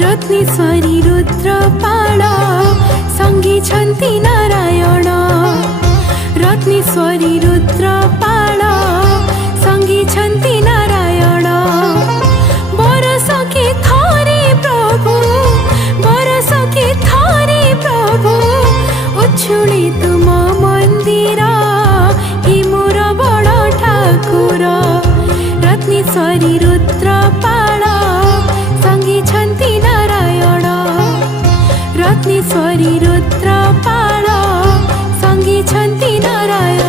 रत्नेश्वरी रुद्रपाल संगी छन्ति नारायण रत्नेश्वरी रुद्रपाल संगी छन्ति नारायण बरस के थरे प्रभु बरस के थरे प्रभु उछुली तुम मंदिर हे मोर बड़ ठाकुर रत्नेश्वरी रुद्रपाल संगी छन्ति नारायण रत्नेश्वरी रुद्रपाल संगी छन्ति नारायण।